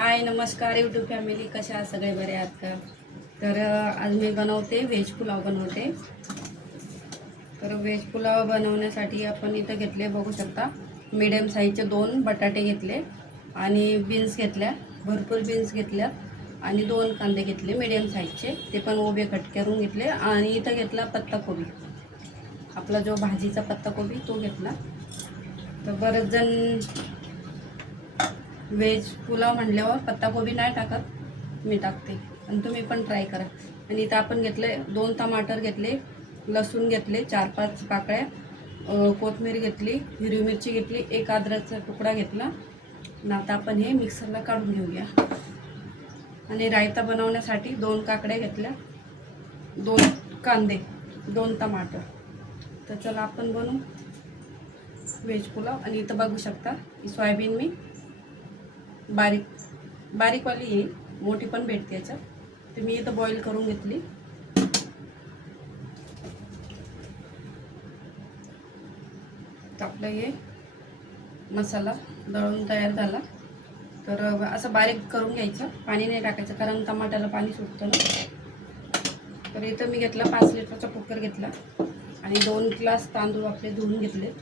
हाय नमस्कार YouTube family कशा आहात? सगळे बरे आहात का? तर आज मी बनवते व्हेज पुलाव बनवते. तर व्हेज पुलाव बनवण्यासाठी आपण इथं घेतले बघू शकता. मिडियम साईजचे दोन बटाटे घेतले आणि बीन्स घेतल्या. भरपूर बीन्स घेतल्या आणि दोन कांदे घेतले मिडियम साईजचे ते पण उभे कट करून घेतले आणि इथं घेतला पत्ताकोबी आपला जो भाजीचा पत्ताकोबी तो घेतला. तर बरेच जण व्हेज पुलाव म्हणल्यावर पत्ताकोबी नाही टाकत मी टाकते. आणि तुम्ही पण ट्राय करा. आणि इथं आपण घेतले दोन टमाटर घेतले लसूण घेतले चार पाच पाकळ्या कोथमीर घेतली हिरवी मिरची घेतली एक अद्रकचा तुकडा घेतला. आणि आता आपण हे मिक्सरला काढून घेऊया. आणि रायता बनवण्यासाठी दोन काकड्या घेतल्या. दोन कांदे दोन टमाटर. तर चला आपण बनवू. व्हेज पुलाव. आणि इथं बघू शकता सोयाबीन मी बारीक बारीकवाली येईल. मोठी पण भेटते याच्यात. तर मी इथं बॉईल करून घेतली. तर आपलं हे मसाला दळून तयार झाला. तर असं बारीक करून घ्यायचं. पाणी नाही टाकायचं कारण टमाट्याला पाणी सुटतं ना. तर इथं मी घेतला पाच लिटरचा कुकर घेतला. आणि दोन ग्लास तांदूळ आपले धुवून घेतले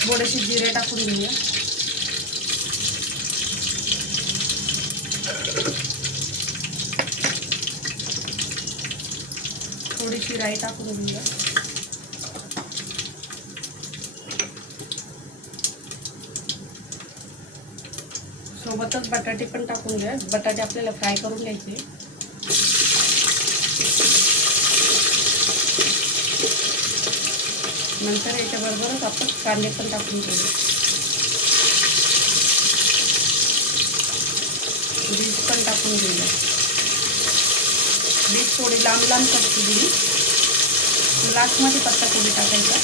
थोडेसे जिरे टाकून घेऊया थोडीशी राई टाकून घेऊया सोबतच बटाटे पण टाकून घ्या. बटाटे आपल्याला फ्राय करून घ्यायचे. नंतर याच्याबरोबरच आपण कांदे पण टाकून घेऊ. बीज पण टाकून घेऊया. बीज थोडी लांब लांब कट केली लास्टमध्ये पत्ता कोबी टाकायचा.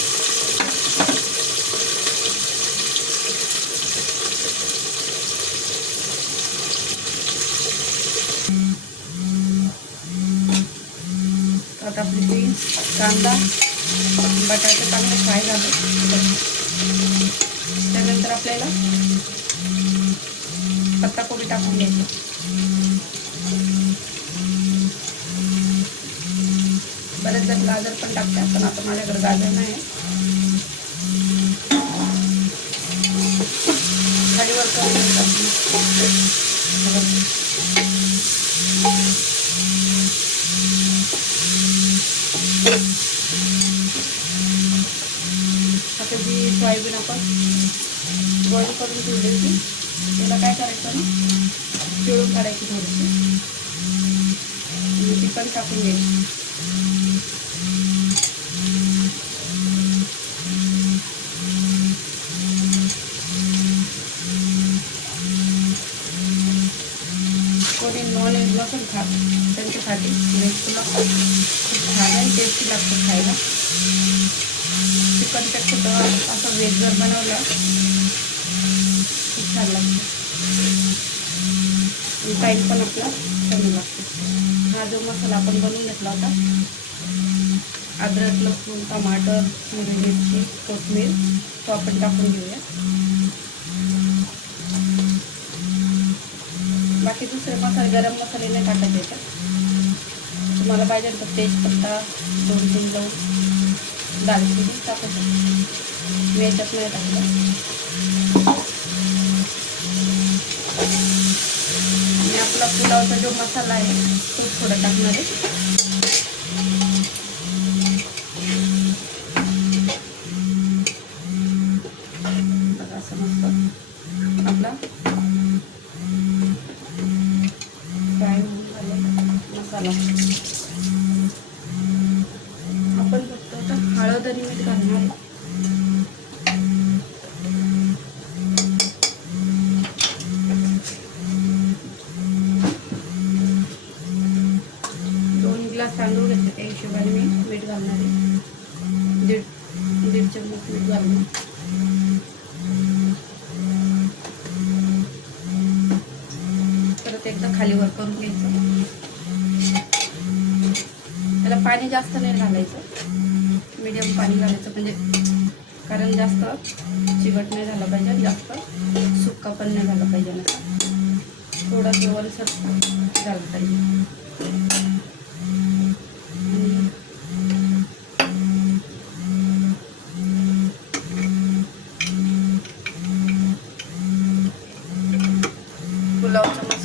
आता आपली कांदा बटाटे चांगले फ्राय झाले. त्यानंतर आपल्याला पत्ताकोबी टाकून घ्यायचं. बरेच जण गाजर पण टाकतात पण आता माझ्याकडे गाजर नाही खालीवर करून आता जी सोयाबीन आपण बॉईल करून ठेवली होती त्याला काय करायचं ना? पिळून काढायची थोडीशी. आणि ती पण टाकून घ्यायची. कोणी नॉन व्हेज नसून खा त्यांच्यासाठी व्हेज तुला खूप छान आणि टेस्टी लागतं खायला. चिकनपेक्षा तर असं व्हेज जर बनवलं छान लागतं. टाईम पण आपला कमी लागतो. हा जो मसाला आपण बनवून घेतला होता अद्रक लसूण टमाटर हिरवी मिरची कोथमीर तो आपण टाकून घेऊया. बाकी दुसरे मसाले गरम मसाले नाही टाकायचे का तुम्हाला पाहिजे तर तेजपत्ता दोन तीन लवंग दालचिनी टाकू शकतो मी याच्यात नाही टाकलं आणि आपला पुलावचा जो मसाला आहे तो थोडा टाकणार आहे असं मस्त आपला फ्राय मसाला वाटणारा तांदूळ घेतला त्या हिशोबाने मी मीठ घालणार आहे. दीड दीड चम्मच मीठ घालून परत एकदा खाली वर करून घ्यायचं. त्याला पाणी जास्त नाही घालायचं. मीडियम पाणी घालायचं. म्हणजे कारण जास्त चिकट नाही झालं पाहिजे. जास्त सुक्का पण नाही झालं पाहिजे. थोडा सर झाला पाहिजे.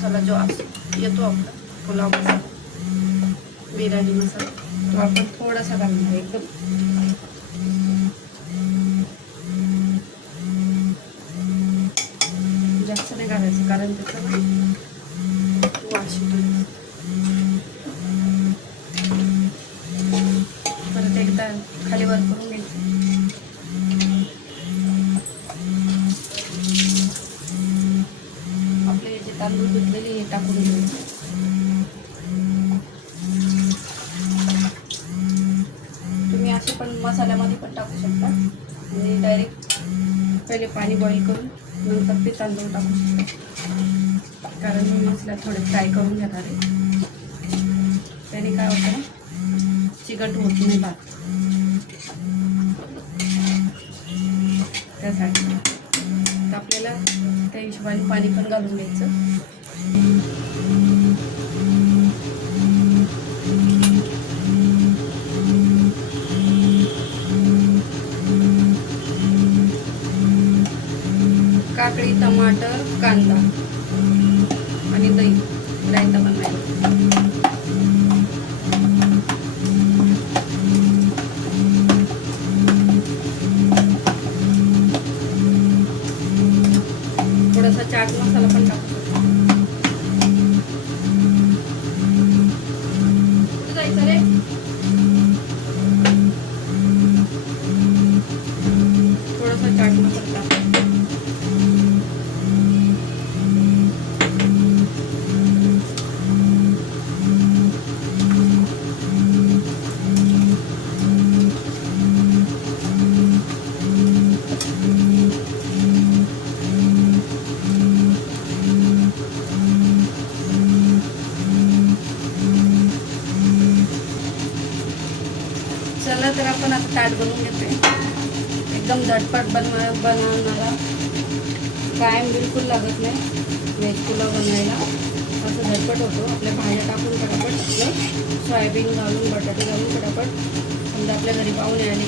मसाला जो येतो आपला पुलाव मसाला. बिर्याणी मसाला. तो आपण थोडासा घालणार एकदम जास्त नाही घालायचं कारण त्याचं ना वास येतो परत एकदा खाली वर करून घ्यायचं आपले जे तांदूळ धुतलेले हे टाकून घेऊ. तुम्ही असे पण मसाल्यामध्ये पण टाकू शकता. आणि डायरेक्ट पहिले पाणी बॉईल करून नंतर ते तांदूळ टाकू शकता. कारण मी मसाला थोडे फ्राय करून घेणार आहे. त्याने काय होतं ना चिकट होत नाही भात. त्यासाठी. हिशोबाने पाणी पण घालून घ्यायचं. काकडी टमाटर कांदा. थोडासा चाट मसाला पण ताट बनवून घेते. एकदम झटपट बनवा बनवणारा कायम बिलकुल लागत नाही. व्हेज पुलाव बनवायला. असं झटपट होतो. आपल्या भाज्या टाकून पटापट आपलं सोयाबीन घालून बटाटे घालून पटापट. समजा आपल्या घरी पाहुणे आले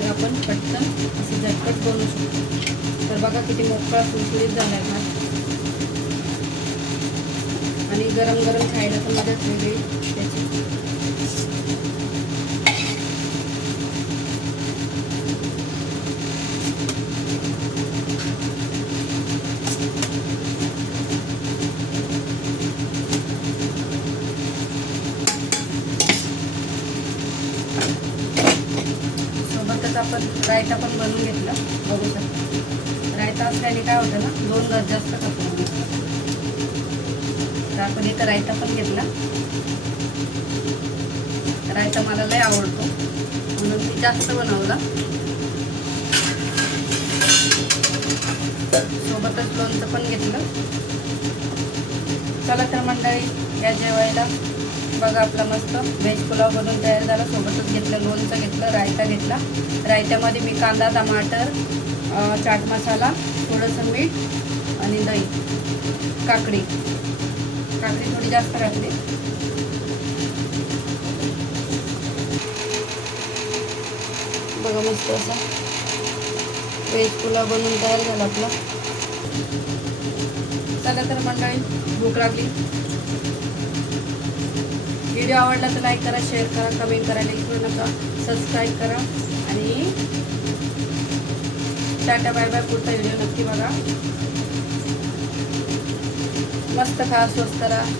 तर आपण पटकन असं झटपट बनवू शकतो. तर बघा किती मोकळा सुरसुरीत झाला आहे भात. आणि गरम गरम खायला तर मदत वेगळी. त्याची सोबतच आपण रायता पण बनवून घेतला बघू शकता. रायता असल्याने काय होतं ना दोन घर जास्त खातो तर आपण इथं रायता पण घेतला. रायता मला लय आवडतो. म्हणून मी जास्त बनवला. सोबतच लोणचं पण घेतलं. चला तर मंडळी या जेवायला. बघा आपला मस्त. व्हेज पुलाव बनवून तयार झाला. सोबतच घेतलं लोणचं घेतलं रायता घेतला. रायत्यामध्ये मी कांदा टमाटर चाट मसाला थोडंसं मीठ आणि दही. काकडी. काकडी थोडी जास्त घातली बघा मस्त असा. व्हेज पुलाव बनवून तयार झाला आपला. चला तर मंडळी भूक लागली. व्हिडिओ आवडला तर लाईक करा शेअर करा कमेंट करायला विसरू नका. सबस्क्राईब करा. आणि टाटा बाय बाय पुढचा व्हिडिओ नक्की बघा. मस्त खा स्वस्त राहा.